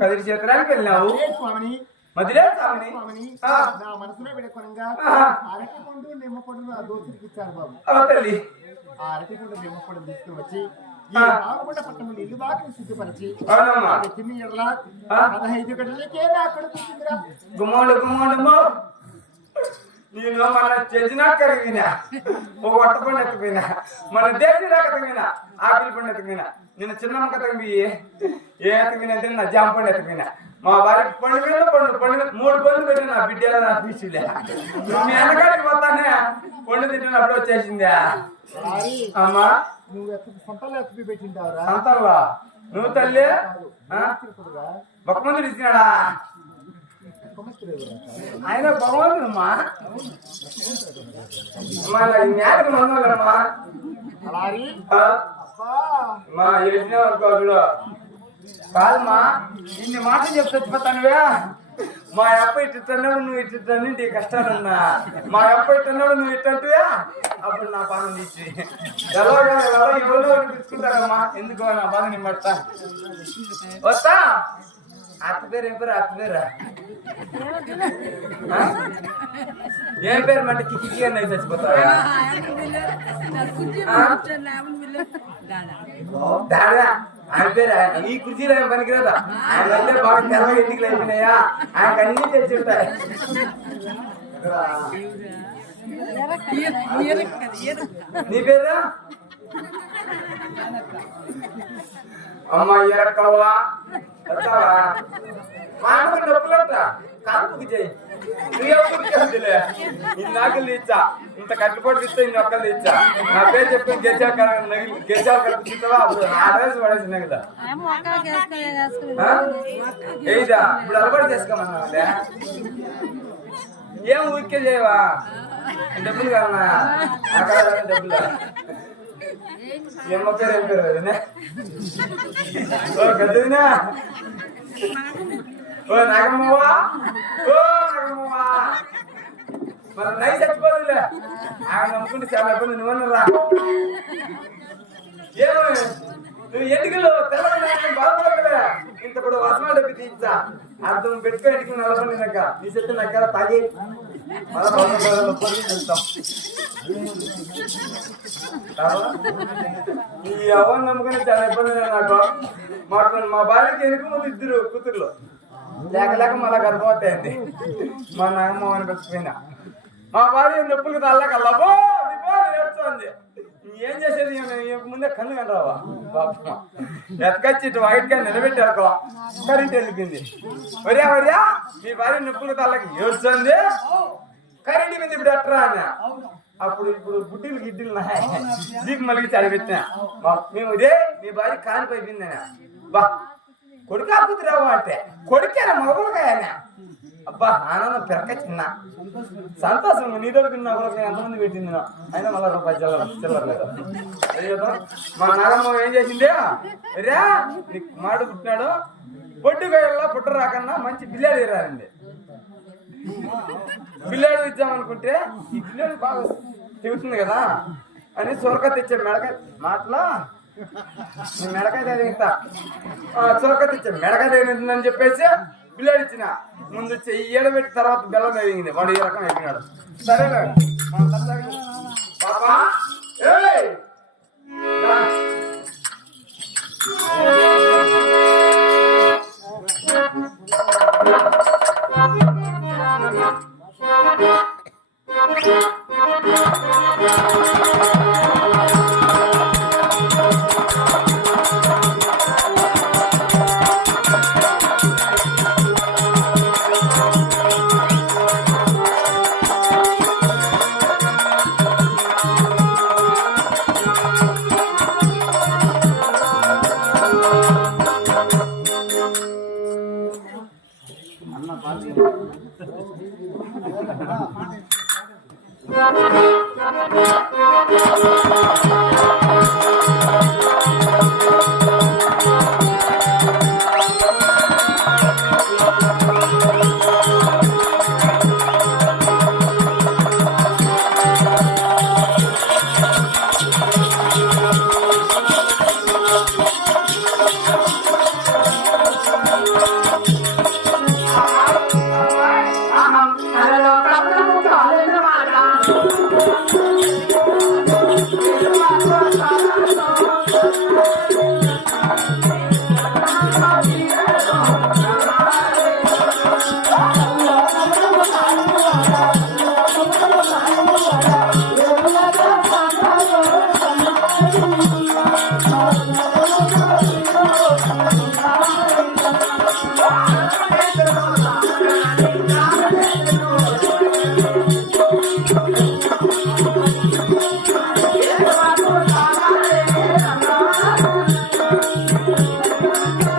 కదిరి క్షేత్రానికి వెళ్ళావు స్వామిని మదిలే స్వామిని నా మనసులో విడకొనంగా అరటి పండు నిమ్మ పండు నా దోస్తుడికి ఇచ్చారు బాబు. తల్లి ఆ అరటి పండు నిమ్మ పండు తీసుకువచ్చి ఈ ఆగుండ పట్టణంలో ఇల్లు బాగా శుద్ధిపరిచి తిని 15 గంటలకే అక్కడ కూర్చుందిరా. గుమ్మడు నేను మన చెజినాక వినా ఒక వట్ట పండు ఎత్తపోయినా మన దేశీరాక తగిన ఆపిల్ పండు ఎత్తపోయినా నేను చిన్నమ్మ కథ ఏ ఎత్తపోయినా అంటే నా జామ పండు ఎత్తపోయినా మా వారికి పండు మీద పండు 3 పండ్లు పెట్టిన నా బిడ్డలో నా పీచులే నేను వెనకాడికి పోతానే పండు తిట్టినప్పుడు వచ్చేసిందా అమ్మా నువ్వు సంతలో ఎత్తి పెట్టింటావురా. సంతల్లో నువ్వు తల్లి బొక్కమందుడు ఇచ్చినాడా ఆయన భగవంతుడమ్మా జ్ఞాపకం మందమ్మా మా ఎడిచినప్పుడు కాదమ్మా ఇన్ని మాటలు చెప్పి చచ్చిపోతానువే. మా అప్ప ఇట్టున్నాడు నువ్వు ఇట్టున్నాడు నీ కష్టాలన్నా మా అప్ప ఇట్టున్నాడు నువ్వు ఇట్టంటువే అప్పుడు నా బాధ తీసి ఎవరో తీసుకుంటారమ్మా ఎందుకు నా బాధ నిమ్మడతా వస్తా అత్త పేరు ఏం పేరు అత్త పేరా ఏం పేరు అంటే కిక్కి అన్న చచ్చిపోతావా దాదా ఆయన పేరు ఈ కుర్చీలో ఏం పనికిరాదా ఆయన అయితే బాగా తెల్లగా ఇంటికి అయిపోయినాయా ఆయనకు అన్ని తెలిసి ఉంటాయి. నీ పేరు అమ్మ ఎరక్కవా డబ్బులంట కాపుకి చేయి నాకులు ఇచ్చా ఇంత కట్టుబడి ఇస్తా ఇన్ని ఒక్కళ్ళు ఇచ్చా నా పేరు చెప్పి గెజాలు కలుపుతావా అప్పుడు ఆడేసి పడేసినా కదా ఏదా ఇప్పుడు అలవాటు చేసుకోమన్నా ఏం ఊరికే చేయవా డబ్బులు కాదన్నా అక్కడ డబ్బులు ఏమో పేరు ఏం పేరు గద్దదినా ఓ నాగమ్మవా మరి నై చచ్చిపోదులే ఆయన నమ్ముకుంటే చాలా ఇబ్బంది నువ్వన్నరా ఏమో నువ్వు ఎన్నికలు తెలంగాణ బాగుపడలే ఇంత కూడా వర్షాలు డబ్బి తీర్చా అర్థం పెట్టుకో ఎన్నికలు నలభై నక్క నీ చెట్టు నక్క తాగి ఈ అవన్నీ నమ్ముకుని చాలా ఇబ్బంది నాకు మా భార్యకి ఎన్నిక ముందు 2 కూతుర్లు లేక మళ్ళా గర్భవతి మా నాగమ్మ అని వచ్చిపోయినా మా భార్య నొప్పులకు తల్లకల్లాబో ఏడ్చుంది ఏం చేసేది ముందే కన్ను కనరావా బాబా ఎతకొచ్చి ఇటు వైట్గా నిలబెట్టారు కరెంట్ వెళ్ళిపోయింది వరియా మీ భార్య నొప్పులకు తల్లకి ఏడ్చుంది కరెంట్ మీద ఇప్పుడు ఎట్టరా అని అప్పుడు గుడ్డీలు గిడ్డీలు దీపం మళ్ళీ చదివిట్టినా మేము ఇదే మీ భార్య కానిపోయింది బా కొడుకు అప్పుతురావు అంటే కొడుకేనా మగలకాయనా అబ్బా ఆనందం పెరక చిన్న సంతోషం నీ దొరికిన ఎంతమంది పెట్టింది అయినా మళ్ళీ రూపాయి చిల్లరలేదు మా నాగమ్మ ఏం చేసింది రా నీకు మాట పుట్టినాడు పొట్టుకాయల్లో పుట్ట రాకన్నా మంచి బిల్లాడు ఇరారండి బిల్లాడు ఇద్దామనుకుంటే ఈ బిల్లాడు బాగా తిరుగుతుంది కదా అని సొరక తెచ్చే మెడకాయ మాటలో మెడకాయ తగిలింతా సొరక తెచ్చే మెడకాయ తగిలిందని చెప్పేసి బిల్లాడు ఇచ్చిన ముందు చెయ్యడబెట్టి తర్వాత బెల్లం తగిలింది వాడు ఈ రకం అయిపోయినాడు. సరేనా పాపా ఆ